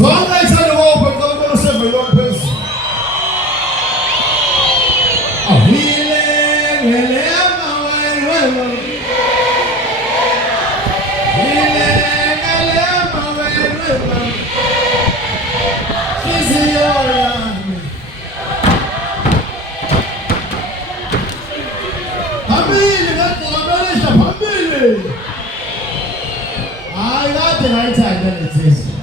So I'm going to tell you all, but I'm going to say for your person. I got the right time, then it is.